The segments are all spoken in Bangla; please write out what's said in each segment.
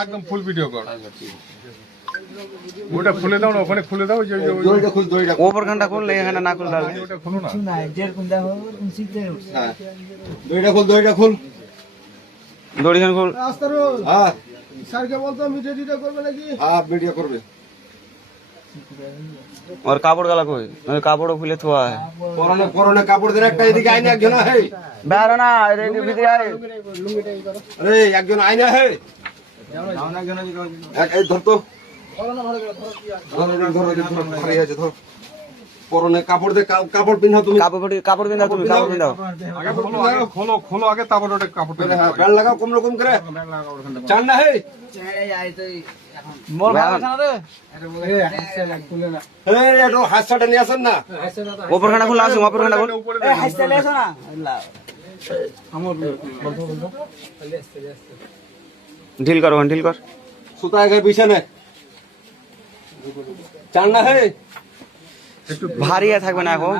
একদম ফুল ভিডিও কর ওটা খুলে দাও না ওখানে খুলে দাও যে ওপর খানটা খুললে এখানে না খুললে ওটা খুলো না দড়িটা খুল দড়ি খান খুল হ্যাঁ স্যারকে বলতো ভিডিও করবে নাকি হ্যাঁ ভিডিও করবে और कापड़ गला कोई कापड़ खुले थोआ है করোনা করোনা কাপড় দেন একটা এদিকে আইনা একজন হে बेरो ना रेडी ভিতরে আরে আরে একজন আইনা হে এই ধর তো ধর ভারী আছে ধর করোনা কাপড় দে কাপড় পিনাও তুমি কাপড় বিন্দা তুমি কাপড় বিন্দাও আগে খোলো খোলো আগে তারপর ওটা কাপড়টা ব্যান্ড লাগাও কম রকম করে চান না হে মোর ভালো না রে এই এটো হাসটা নিয়ে আসেন না ওপর খানা খুলে আসো ওপর খানা খুল এ হাসতে লেছো না ঢিল কর ঢিল কর সুতা আগে বিছানে চান না হে ভারী থাকবে না এখন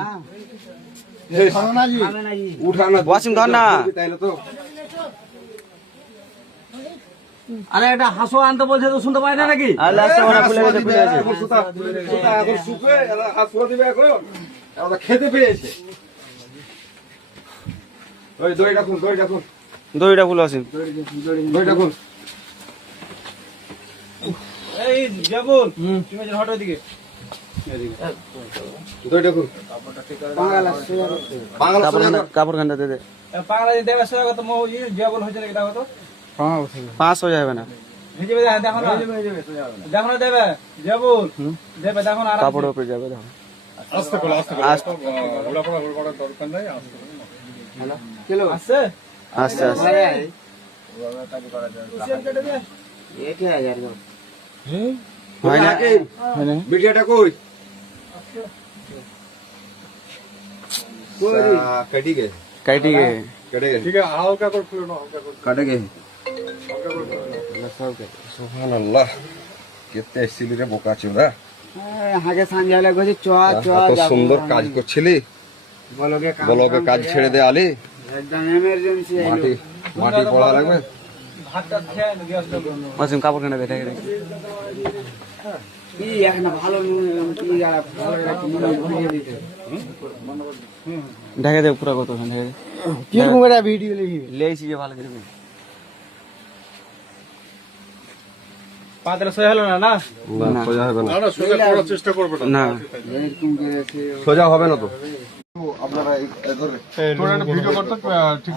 উঠানা ওয়াশিং ধর না তাইলে তো আরে এটা হাসো আনতে বলছে তো শুনতে পাই না নাকি আর লাস্ট মানে খুলে গেছে খুলে গেছে সুতা এখন শুকে হাসুয়া দিবে এখন ওটা খেতে পেয়েছে ওই দড়িটা খুল দড়িটা খুলে আসেন দড়িটা খুল এই জবুল তুমি যে হটো দিকে দড়িটা খুল বাংলা কাপড় খানটা দে দে পাগলা যে দেবে সব তো মো এই জবুল হইছে নাকি দেখো তো 5 हो যাবে না ভিজে দেখো না দেখো না দেবে জবুল দেবে দেখো না কাপড় উপরে যাবে দেখো আস্তে করে ওড়া পড়া দরকার নাই আস্তে কিলো আছে আস্তে আস্তে হয় না ভিডিওটা কই कटी गए কাটি গে ঠিক আছে হালকা করে খুলে নাও হালকা করে कट गए सुभान अल्लाह कितने এসেছিলি রে বোকা চোদা হাগে সাঞ্জালে গছি চ এত সুন্দর কাজ করছিলি বলকে কাজ ছেড়ে দে আলি একদম এমার্জেন্সি মাটি পড়া লাগবে ভাতটা খেয়ে গ্যাস ওয়াশিং কাপড় খানটা বেঁধে রেখে কি এখন ভালো কি ভালো দিতে ঢেকে দে পুরো কত ঢেকে দে কিরকম একটা ভিডিও লিখি লেইছি যে ভালো করে পাতলা সই হলো না না সোজা হবে না না সোজা করার চেষ্টা করবে না এরকম করে সোজা হবে না তো তোরা একটা ভিডিও করতে ঠিক